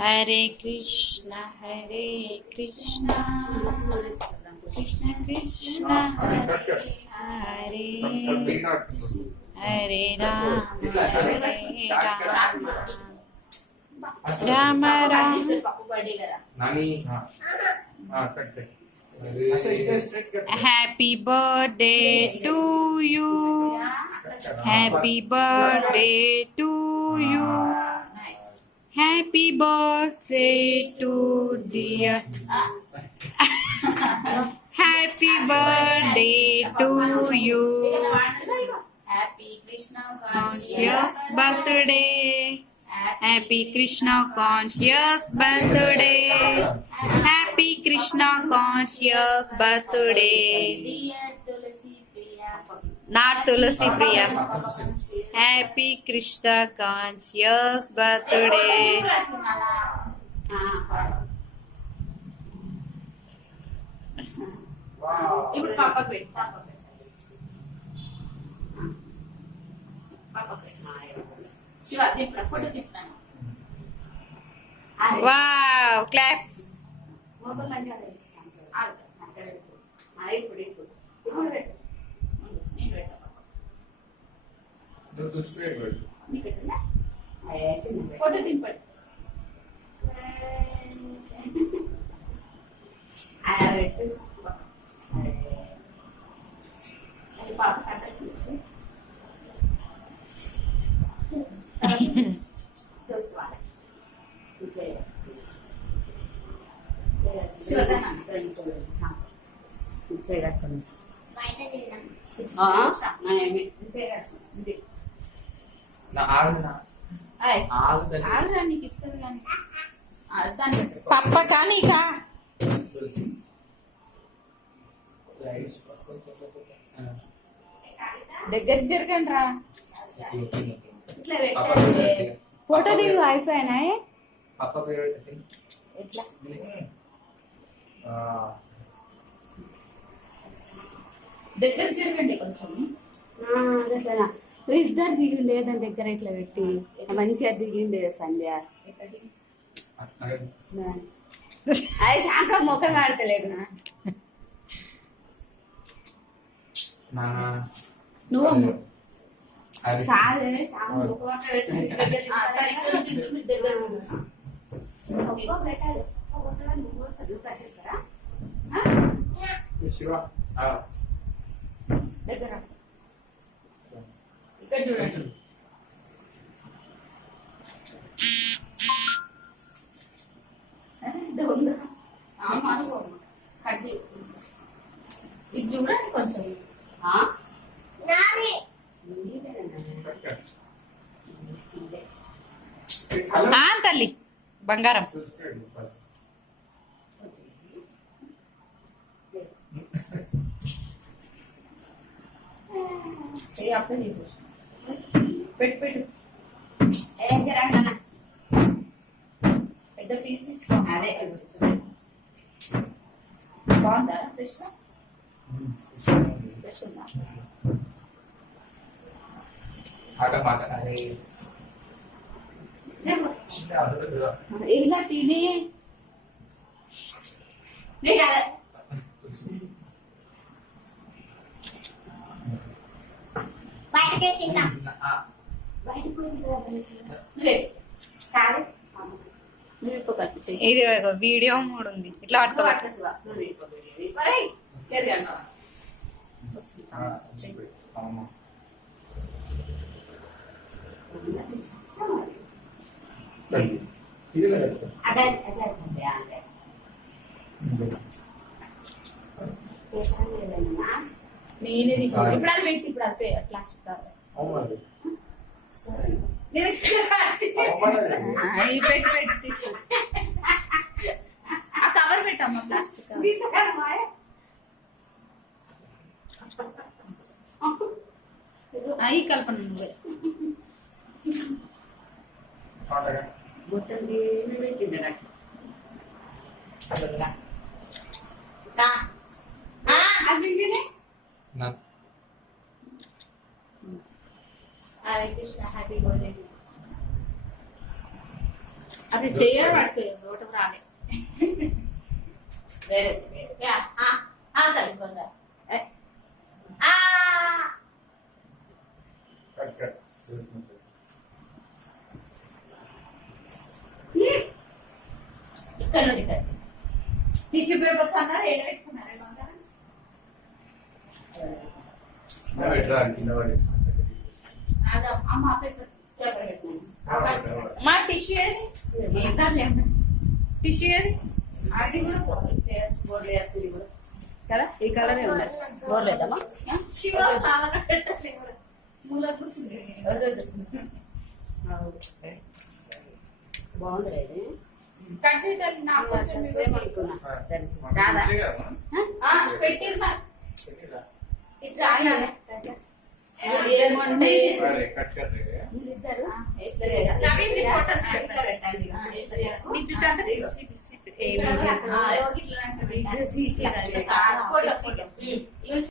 Hare Krishna Krishna Krishna Hare Hare Hare Ram Ram Ram happy birthday to you happy birthday to you happy birthday to dear happy birthday to you happy Krishna conscious birthday happy Krishna conscious birthday happy Krishna conscious birthday not Tulasi Priya. Happy Krishna conscious birthday. ఇప్పుడు పాపకు పెట్టు Shiva తిప్పరా photo తిప్పుతాను Wow, claps. మొత్తం మంచిగా ఇప్పుడు ఇప్పుడు ఇప్పుడు పెట్టు నేను పెడతా ఫోటో తింపండి అది పాప కట్ట చూసి నీకు ఇస్తుంది కానీ Papa kanika. దగ్గరికి జరగండి రా ఇట్లా పెట్టండి ఫోటో దిగు అయిపోయినా ఎట్లా దగ్గర జరగండి కొంచెం ఇద్దరు దిగిండే దాని దగ్గర ఇట్లా పెట్టి మంచిగా దిగిండే సంధ్య అది శాఖ ముఖం ఆడతలేదు నువ్వు కాదే సరే ఇక్కడ నుంచి ఇంటికి దగ్గర పెట్టాలి ఒకసారి నువ్వు వస్తారు చేస్తారా దగ్గర ఇక్కడ చూడండి దొంగ కట్ ఇది చూడండి కొంచెం తల్లి బంగారం అప్పుడే తీసేసి పెట్టు పెట్టు పెద్ద పీస్ తీసుకో అదే బాగుందా ఫ్రెష్ ఫ్రెష్ ఉందా ఇలా తిని బయటకే తింటా బయటకు కాదు నువ్వు ఇప్పుడు కట్ చేయి ఇది వీడియో మోడ్ ఉంది ఇట్లా పట్టుకోవాలి సరే అన్న అదే అదే నేనే తీసేసి ఇప్పుడు అది పెట్టి ఇప్పుడు అది ప్లాస్టిక్ కవర్ పెట్టి పెట్టి తీసుకో ఆ కవర్ పెట్టమ్మా ప్లాస్టిక్ కవర్ అయి కల్పన నువ్వే బొట్టలు పెట్టింది నాకు Hare Krishna, happy birthday. అది చేయడం పడుతుంది రోడ్డు రాలే వేరే తల్లి బంగారు ఇక్కడ నుండి ఇక్కడ టిష్యూ పేపర్స్ అన్నారు ఏడ పెట్టుకున్నారే బంగారం అదే అమ్మ పేపర్ మా టిష్యూ ఏది టిష్యూ ఏది అది కూడా బోర్డు వేస్తుంది కూడా కదా ఈ కలరే ఉన్నది బోర్లేదమ్మా శివ తాళన పెట్టలే కూడా మూల కూర్చుంది బాగుంది ఇది. కట్ చేయాలి నాకు కొంచెం సేమ్ అనుకున్నా కాదా పెట్టిరు నాకు ఇట్లా అన్నానే ఏమంటే మీరిద్దరు నవీన్ ని ఫోటోస్ ఇట్లా పెట్టండి నీ జుట్టు అంతా పిసి పిసి ఇట్లా అంటారు. Photo photo